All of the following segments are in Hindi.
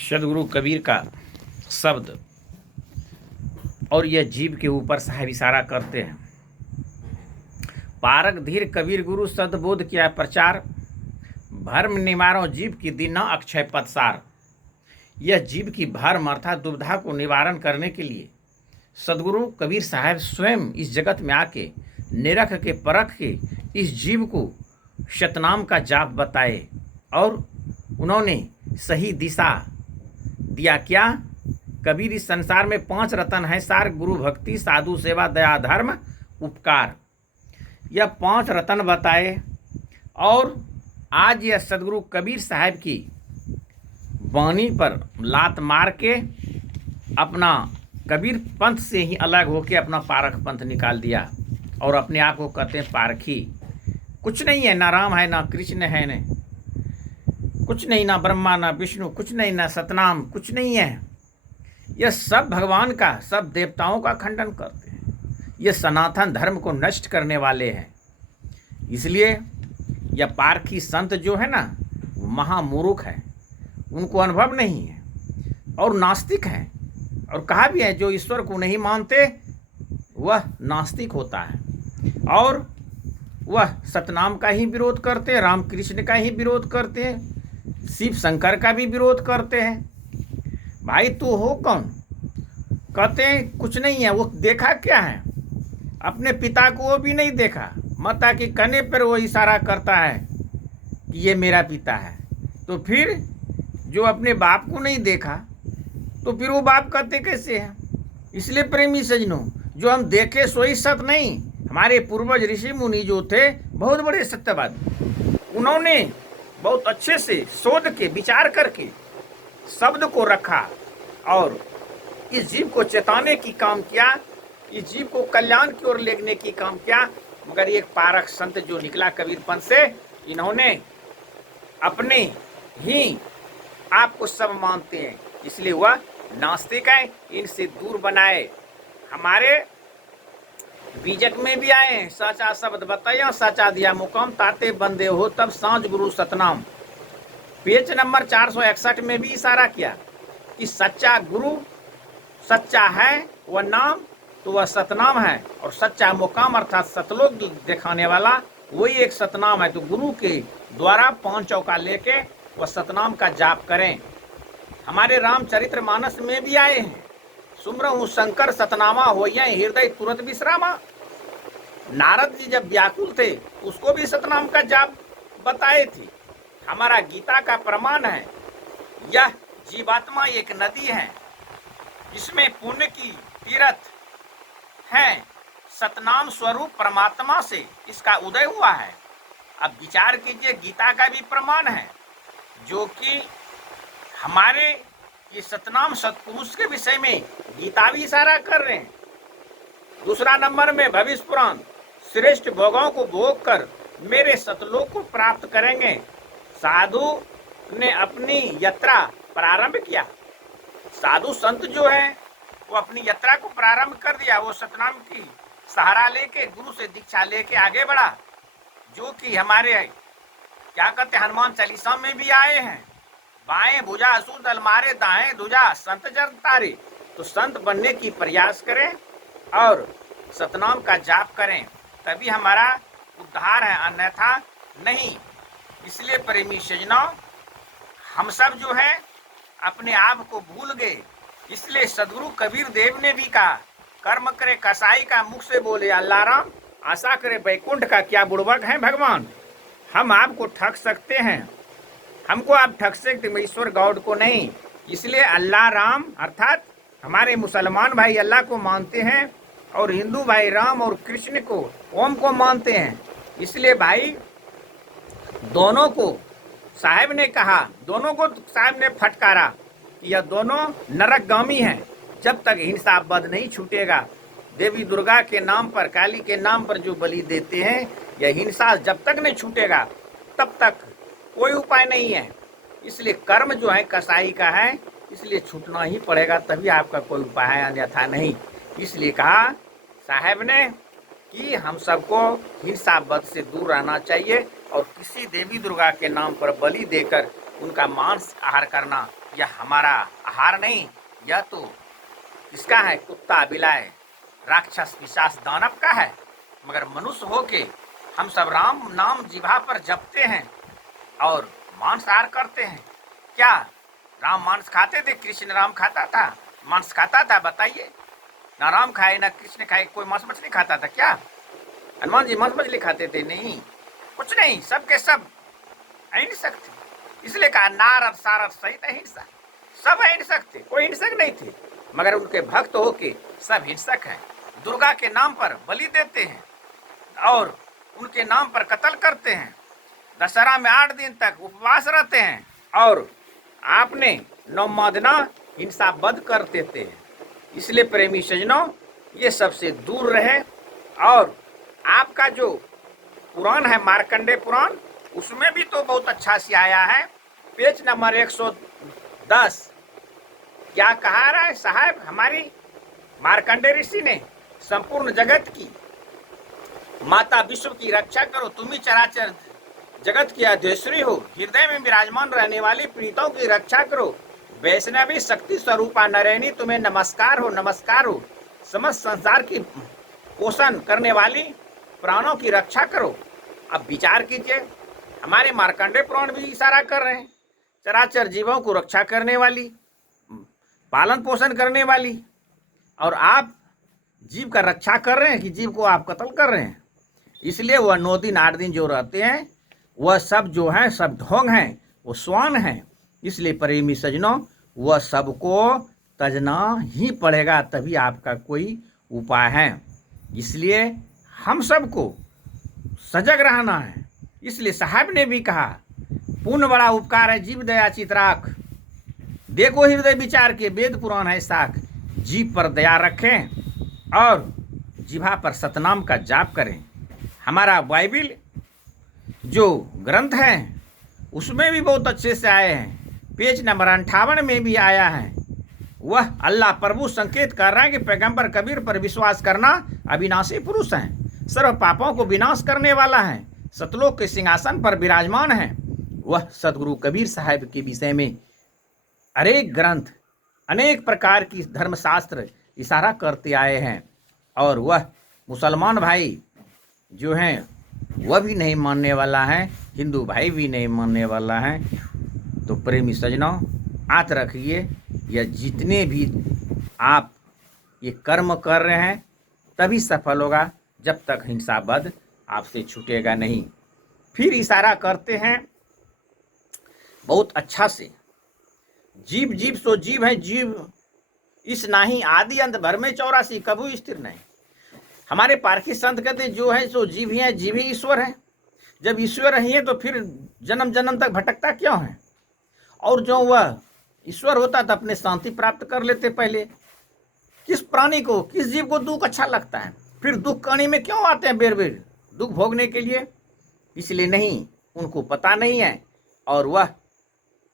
सदगुरु कबीर का शब्द और यह जीव के ऊपर साहब इशारा करते हैं। पारक धीर कबीर गुरु सदबोध किया प्रचार, भर्म निवारो जीव की दीना अक्षय पदसार। यह जीव की भर्म अर्थात दुविधा को निवारण करने के लिए सदगुरु कबीर साहब स्वयं इस जगत में आके निरख के परख के इस जीव को शतनाम का जाप बताए और उन्होंने सही दिशा दिया। क्या? कबीर इस संसार में 5 रतन है सार, गुरु भक्ति साधु सेवा दया धर्म उपकार। यह 5 रतन बताए और आज यह सदगुरु कबीर साहब की वाणी पर लात मार के अपना कबीर पंथ से ही अलग होके अपना पारख पंथ निकाल दिया और अपने आप को कहते हैं पारखी। कुछ नहीं है, ना राम है ना कृष्ण है, न कुछ नहीं, ना ब्रह्मा ना विष्णु, कुछ नहीं, ना सतनाम, कुछ नहीं है। यह सब भगवान का, सब देवताओं का खंडन करते हैं। यह सनातन धर्म को नष्ट करने वाले हैं। इसलिए यह पारखी संत जो है ना, महामूर्ख है, उनको अनुभव नहीं है और नास्तिक है। और कहा भी है जो ईश्वर को नहीं मानते वह नास्तिक होता है और वह सतनाम का ही विरोध करते हैं, राम कृष्ण का ही विरोध करते हैं, शिव शंकर का भी विरोध करते हैं। भाई तू हो कौन? कहते हैं कुछ नहीं है। वो देखा क्या है? अपने पिता को वो भी नहीं देखा, माता के कहने पर वो इशारा करता है कि ये मेरा पिता है। तो फिर जो अपने बाप को नहीं देखा तो फिर वो बाप कहते कैसे हैं? इसलिए प्रेमी सजनों, जो हम देखे सोई सत नहीं। हमारे पूर्वज ऋषि मुनि जो थे बहुत बड़े सत्यवादी, उन्होंने बहुत अच्छे से शोध के विचार करके शब्द को रखा और इस जीव को चेताने की काम किया, इस जीव को कल्याण की ओर लेने की काम किया। मगर एक पारक संत जो निकला कबीर पंथ से, इन्होंने अपने ही आप को सब मानते हैं, इसलिए वह नास्तिक है। इनसे दूर बनाए। हमारे बीजक में भी आए हैं, सचा शब्द बताया सचा दिया मुकाम, ताते बंदे हो तब सांझ गुरु सतनाम। पेज नंबर 461 में भी इशारा किया कि सच्चा गुरु सच्चा है वह नाम तो वह सतनाम है, और सच्चा मुकाम अर्थात सतलोक दिखाने वाला वही एक सतनाम है। तो गुरु के द्वारा 5 चौका लेके वह सतनाम का जाप करें। हमारे रामचरित्र मानस में भी आए हैं, सुमरहु शंकर सतनामा होइए हृदय तुरंत विश्रामा। नारद जी जब व्याकुल थे उसको भी सतनाम का जाप बताए थे। हमारा गीता का प्रमाण है, यह जीवात्मा एक नदी है जिसमें पुण्य की तीर्थ है, सतनाम स्वरूप परमात्मा से इसका उदय हुआ है। अब विचार कीजिए, गीता का भी प्रमाण है जो कि हमारे ये सतनाम सतपुरुष के विषय में गीता भी इशारा कर रहे हैं। दूसरा नंबर में भविष्य पुराण, श्रेष्ठ भोगों को भोग कर मेरे सतलोक को प्राप्त करेंगे। साधु ने अपनी यात्रा प्रारंभ किया। साधु संत जो है वो अपनी यात्रा को प्रारंभ कर दिया। वो सतनाम की सहारा लेके गुरु से दीक्षा लेके आगे बढ़ा, जो कि हमारे क्या कहते हैं हनुमान चालीसा में भी आए हैं, बाएं भुजा असुर दल मारे दाएं धुजा संत जन तारे। तो संत बनने की प्रयास करें और सतनाम का जाप करें, तभी हमारा उद्धार है, अन्यथा नहीं। इसलिए प्रेमी सजनों, हम सब जो है अपने आप को भूल गए। इसलिए सदगुरु कबीर देव ने भी कहा, कर्म करे कसाई का मुख से बोले अल्लाह राम, आशा करे वैकुंठ का क्या बुड़बक है भगवान। हम आपको ठग सकते हैं, हमको आप ठग सकते, ईश्वर गॉड को नहीं। इसलिए अल्लाह राम अर्थात हमारे मुसलमान भाई अल्लाह को मानते हैं और हिंदू भाई राम और कृष्ण को ओम को मानते हैं। इसलिए भाई दोनों को साहब ने कहा, दोनों को साहब ने फटकारा कि यह दोनों नरकगामी हैं। जब तक हिंसा बद नहीं छूटेगा, देवी दुर्गा के नाम पर, काली के नाम पर जो बलि देते हैं, यह हिंसा जब तक नहीं छूटेगा तब तक कोई उपाय नहीं है। इसलिए कर्म जो है कसाई का है, इसलिए छूटना ही पड़ेगा, तभी आपका कोई उपाय है, अन्यथा नहीं। इसलिए कहा साहब ने कि हम सबको हिंसा बद से दूर रहना चाहिए और किसी देवी दुर्गा के नाम पर बलि देकर उनका मांस आहार करना यह हमारा आहार नहीं, यह तो किसका है? कुत्ता बिलाए राक्षस पिशाच दानव का है। मगर मनुष्य होके हम सब राम नाम जिह्वा पर जपते हैं और मांसाहार करते हैं। क्या राम मांस खाते थे? कृष्ण राम खाता था, मांस खाता था? बताइए। ना राम खाए ना कृष्ण खाए, कोई मांस मछली खाता था क्या? हनुमान जी मांस मछली खाते थे? नहीं, कुछ नहीं, सब के सब अहिंसक थे। इसलिए कहा नारद सारद सहित अहिंसा, सब अहिंसक थे, कोई हिंसक नहीं थे। मगर उनके भक्त होके सब हिंसक हैं। दुर्गा के नाम पर बलि देते हैं और उनके नाम पर कत्ल करते हैं। दशहरा में 8 दिन तक उपवास रहते हैं और आपने 9वां दिन हिंसा बंद कर देते हैं। इसलिए प्रेमी सज्जनों, ये सबसे दूर रहे। और आपका जो पुराण है मार्कंडे पुराण, उसमें भी तो बहुत अच्छा से आया है। पेज नंबर 110 क्या कहा रहा है साहब? हमारी मार्कंडे ऋषि ने संपूर्ण जगत की माता विश्व की रक्षा करो, तुम ही चराचर जगत की अध्यक्षरी हो, हृदय में विराजमान रहने वाली पीड़ितों की रक्षा करो, वैष्णवी शक्ति स्वरूपा नरैनी तुम्हें नमस्कार हो, नमस्कार हो, समस्त संसार की पोषण करने वाली प्राणों की रक्षा करो। अब विचार कीजिए, हमारे मार्कंडे पुराण भी इशारा कर रहे हैं, चराचर जीवों को रक्षा करने वाली, पालन पोषण करने वाली, और आप जीव का रक्षा कर रहे हैं कि जीव को आप कत्ल कर रहे हैं। इसलिए वह 9 दिन 8 दिन जो रहते हैं वह सब जो है सब ढोंग हैं, वो स्वान हैं। इसलिए प्रेमी सज्जनों, वह सबको तजना ही पड़ेगा, तभी आपका कोई उपाय है। इसलिए हम सबको सजग रहना है। इसलिए साहब ने भी कहा, पुण्य बड़ा उपकार है जीव दया चितराख, देखो हृदय विचार के वेद पुराण है साख, जीव पर दया रखें और जिह्वा पर सतनाम का जाप करें। हमारा बाइबिल जो ग्रंथ है उसमें भी बहुत अच्छे से आए हैं। पेज नंबर 58 में भी आया है। वह अल्लाह प्रभु संकेत कर रहा है कि पैगंबर कबीर पर विश्वास करना अविनाशी पुरुष हैं, सर्व पापों को विनाश करने वाला है, सतलोक के सिंहासन पर विराजमान है। वह सदगुरु कबीर साहब के विषय में अनेक ग्रंथ, अनेक प्रकार की धर्मशास्त्र इशारा करते आए हैं। और वह मुसलमान भाई जो हैं वह भी नहीं मानने वाला है, हिंदू भाई भी नहीं मानने वाला है। तो प्रेमी सज्जनों, आत रखिए, यह जितने भी आप ये कर्म कर रहे हैं तभी सफल होगा, जब तक हिंसावाद आपसे छूटेगा नहीं। फिर इशारा करते हैं बहुत अच्छा से, जीव जीव सो जीव है, जीव इस नाही आदि अंत भर में 84 कभू स्थिर नहीं। हमारे पारखी संत कहते जो है सो जीव ही है, जीव ही ईश्वर है। जब ईश्वर ही है तो फिर जन्म जन्म तक भटकता क्यों है? और जो वह ईश्वर होता तो अपने शांति प्राप्त कर लेते पहले। किस प्राणी को, किस जीव को दुख अच्छा लगता है? फिर दुख कहानी में क्यों आते हैं बेर बेर दुख भोगने के लिए? इसलिए नहीं, उनको पता नहीं है और वह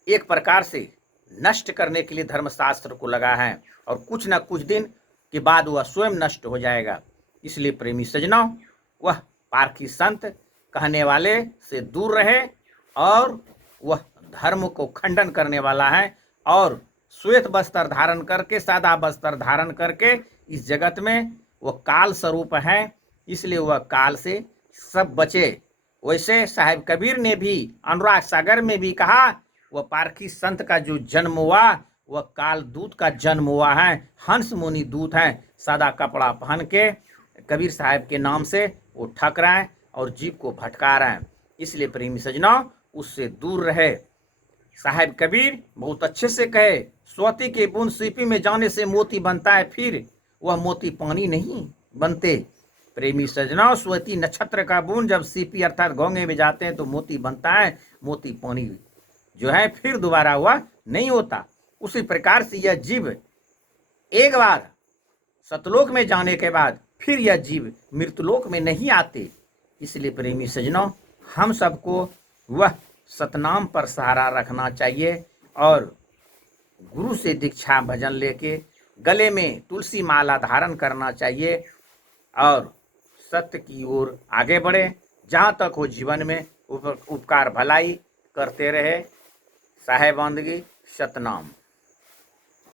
एक प्रकार से नष्ट करने के लिए धर्मशास्त्र को लगा है और कुछ न कुछ दिन के बाद वह स्वयं नष्ट हो जाएगा। इसलिए प्रेमी सज्जनों, वह पारखी संत कहने वाले से दूर रहे और वह धर्म को खंडन करने वाला है और श्वेत वस्त्र धारण करके, सादा वस्त्र धारण करके इस जगत में वह काल स्वरूप है, इसलिए वह काल से सब बचे। वैसे साहिब कबीर ने भी अनुराग सागर में भी कहा, वह पारखी संत का जो जन्म हुआ वह काल दूत का जन्म हुआ है, हंस मुनि दूत है, सादा कपड़ा पहन के कबीर साहब के नाम से वो ठक रहा है और जीव को भटका रहा है। इसलिए प्रेमी सज्जनों, उससे दूर रहे। साहब कबीर बहुत अच्छे से कहे, स्वाति के बूंद सीपी में जाने से मोती बनता है, फिर वह मोती पानी नहीं बनते। प्रेमी सज्जनों, स्वाति नक्षत्र का बूंद जब सीपी अर्थात घोंगे में जाते हैं तो मोती बनता है, मोती पानी जो है फिर दोबारा वह नहीं होता। उसी प्रकार से यह जीव एक बार सतलोक में जाने के बाद फिर यह जीव मृतलोक में नहीं आते। इसलिए प्रेमी सज्जनों, हम सबको वह सतनाम पर सहारा रखना चाहिए और गुरु से दीक्षा भजन लेके गले में तुलसी माला धारण करना चाहिए और सत्य की ओर आगे बढ़े। जहाँ तक हो जीवन में उपकार भलाई करते रहे। साहेबानगी सतनाम।